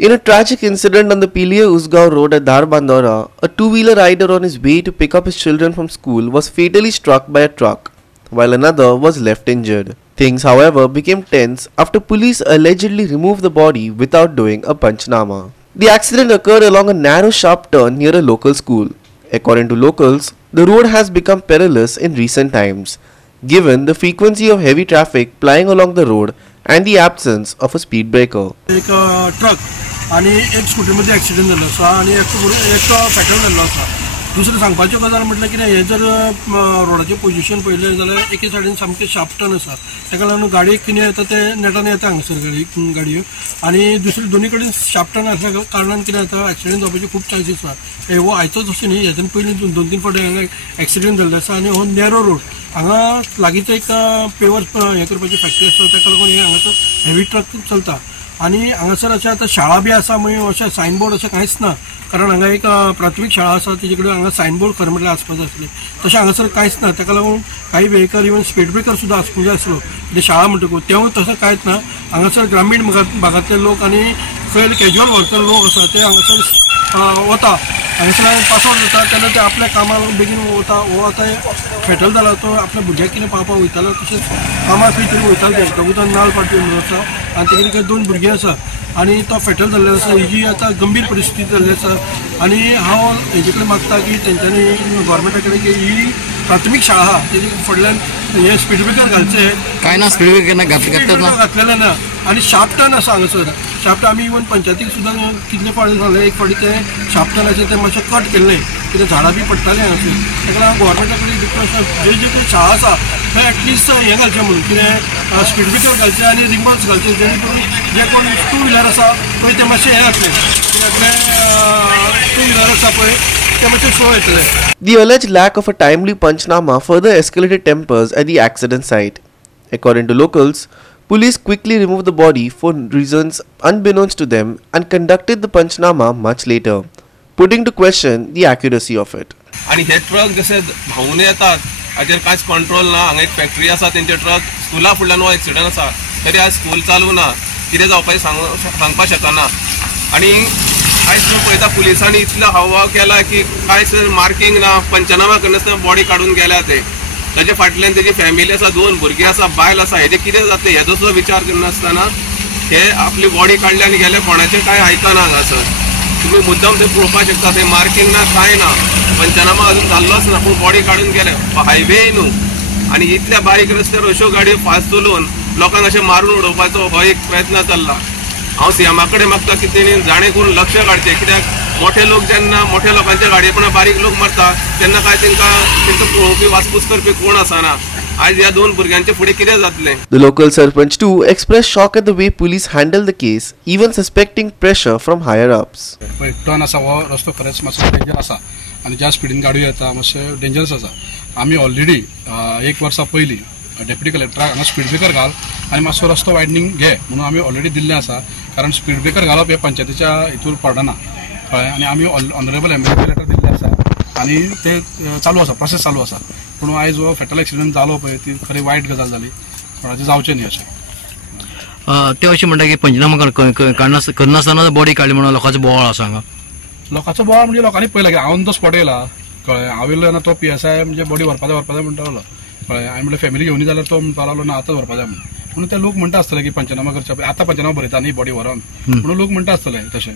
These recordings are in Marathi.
In a tragic incident on the Pilia-Usgaon road at Dharbandora, a two-wheeler rider on his way to pick up his children from school was fatally struck by a truck, while another was left injured. Things, however, became tense after police allegedly removed the body without doing a panchnama. The accident occurred along a narrow sharp turn near a local school. According to locals, the road has become perilous in recent times, given the frequency of heavy traffic plying along the road and the absence of a speed breaker. एक ट्रक आणि एक स्कूटीमध्ये ॲक्सिडेंट झाला आसा आणि एक फॅटल झाला आसा. दुसरें सांगपाचें गजाल म्हटल्यार कितें हे जर रोडाचें पोजिशन पळयलें जाल्यार एके सायडीन सामकें शार्प टर्न आसा, ताका लागून गाडयेक कितें येता तें नेटान येता हांगासर गाडयो आणि दुसरे दोनी कडेन शार्प टर्न आसल्या कारणान कितें जाता ॲक्सिडेंट जावपाचे खूब चान्सीस आसा. हो आयचोच अशें न्ही, हेच्यान पयलीं 2-3 फावटी हांगा ॲक्सिडेंट जाल्ले आसा आणि हो नॅरो रोड हांगा लागींच एक पेवर हे करपाची फॅक्टरी आसा, ताका लागून हे हांगासर हेवी ट्रक चलता आणि हांगासर अशें आतां शाळा बी आसा म्हणजे अशें सायनबोर्ड अशें कांयच ना, कारण हांगा एक प्राथमीक शाळा आसा तेजे कडेन हांगा सायनबोर्ड खरें म्हटल्यार आसपाक जाय आसलें, तशें हांगासर कांयच ना. ताका लागून काही व्हेकल इवन स्पीड ब्रेकर सुद्दां आसपाक जाय आसलो म्हणजे शाळा म्हणटकूच तेवूय तसं कांयच ना. हांगासर ग्रामीण भागांतले लोक आणि खंय कॅज्युअल वर्कर लोक आसा ते हांगासर वता, हांगासर पासआउट जाता तेन्ना ते आपल्या कामाक बेगीन वता. हो आतां फॅटल जाला तो आपल्या भुरग्याक कितें पावपाक वयतालो तशेंच कामाक खंय तरी वयतालो ते उदक नाल पाटी म्हणून आसा आनी तेगेली काही 2 भुरगीं आसा आणि तो फॅटल जाल्लो आसा. हेजी आतां गंभीर परिस्थिती जाल्ली आसा आणि हांव हेजे कडेन मागता की तेंच्यांनी गव्हर्मेंटा कडेन की ही प्राथमीक शाळा आहा तेजे फुडल्यान हे स्पीड ब्रेकर घालचे काय ना, स्पीड ब्रेकर घातलेले ना आणि शार्प टर्न आसा हांगासर. शार्प टर्न आमी इवन पंचायतीक सुद्दां कितले फावटी सांगलें, एक फावटी ते शार्प टर्न आसा ते मातशें कट केल्लें कितें झाडां बी पडटालीं हांगासर. ताका लागून गव्हर्मेंटा कडेन रिक्वेस्ट जे जे शाळा आसा थंय एटलिस्ट हें घालचें म्हणून कितें स्पीड ब्रेकर घालचें आणि रिंग घालचे जेणे करून जे कोण टू व्हिलर आसा पळय ते मातशें हें जातलें, टू व्हिलर आसा पळय ते मातशें स्लो येतले. The alleged lack of a timely panchnama further escalated tempers at the accident site. According to locals, police quickly removed the body for reasons unbeknownst to them and conducted the panchnama much later, putting to question the accuracy of it. आणि हे ट्रक जसे धांवून येतात हाचेर कांयच कंट्रोल ना. हांगा एक फॅक्टरी आसा तेंचे ट्रक स्कुला फुडल्यान हो एक्सिडंट आसा, तरी आज स्कूल चालू ना, कितें जावपाचें सांगपाक शकना. आणि कांयच पळयता पुलिसांनी इतलो हावभाव केला की कांयच मार्किंग ना, पंचनामा करनासतना बॉडी काडून गेल्या ते. ताचे फाटल्यान तेजी फॅमिली आसा, 2 भुरगीं आसा, बायल आसा, हेजे कितें जातलें हेजो सुद्दां विचार करनासतना हे आपली बॉडी काडली आनी गेले, कोणाचें कांय आयकना हांगासर. तुम्ही मुद्दाम ते पळोवपाक शकता, थंय मार्किंग ना कांय ना, पंचनामा अजून जाल्लोच ना, पूण बॉडी काडून गेले. हायवे न्हू आनी इतल्या बारीक रस्त्यार अश्यो गाडयो फास्ट चलोवन लोकांक अशें मारून उडोवपाचो हो एक प्रयत्न चल्ला. हांव सीएमा कडेन मागता की तेणी जाणें करून लक्ष काडचें, कित्याक मोठे लोक जेन्ना मोठ्या लोकांच्या गाडये पण बारीक लोक मरता तेन्ना काय तांकां पळोवपी वासपूस करपी कोण आसना. आज ह्या 2 भुरग्यांचे फुडें कितें जातलें? The local sarpanch too expressed shock at the way police handled the case, even suspecting pressure from higher ups. Turn आसा हो रस्तो खरेंच मातसो डेंजर आसा आणि ज्या स्पिडीन गाडयो येता मातशें डेंजरस आसा. आमी ऑलरेडी 1 वर्सा पयलीं डेप्युटी कलेक्टराक हांगा स्पीड ब्रेकर घाल आणि मातसो रस्तो वायडनींग घे म्हणून आमी ऑलरेडी दिल्लें आसा, कारण स्पीड ब्रेकर घालप हे पंचायतीच्या हितूर पडना कळ्ळें. आणि आमी ऑनरेबल एमएलए लेटर दिल्लें आसा आणि ते चालू आसा, प्रोसेस चालू आसा. पूण आयज हो फॅटल एक्सिडेंट जालो पळय ती खरी वायट गजाल जाली, कोणाचें जावचें न्ही अशें. ते अशें म्हणटा की पंचनामा करनासतना बॉडी काडली म्हणून लोकांचो बोवाळ आसा हांगा. लोकांचो बोवाळ म्हणजे लोकांनी पळयला की हांव ऑन द स्पॉट येयला कळ्ळें. हांव येयलो तेन्ना तो PSI म्हणजे बॉडी व्हरपा जाय म्हणटालो कळ्ळें. हांवें म्हणलें फॅमिली घेवन जाल्यार तो म्हणपाक लागलो ना आतांच व्हरपा जाय म्हणून ते लोक म्हणटा आसतले की पंचनामा करचे पळय, आतां पंचनामा बरयता न्ही बॉडी व्हरोन म्हणून लोक म्हणटा आसतले तशें.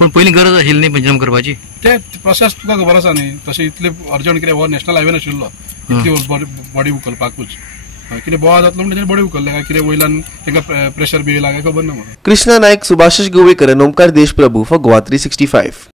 पण पयलीं गरज आशिल्ली न्ही पंचनामा करपाची? ते प्रोसेस तुका खबर आसा न्ही, तशें इतले अर्जंट कितें हो नॅशनल हायवे नाशिल्लो इतली बॉडी उखलपाकूच. कितें बोवाळ जातलो म्हणजे बॉडी उखल्ले काय कितें वयल्यान तांकां प्रेशर बी येयला काय खबर ना म्हाका. Krishna Naik, Subhashish Govekar and Omkar Deshprabhu for Goa 365.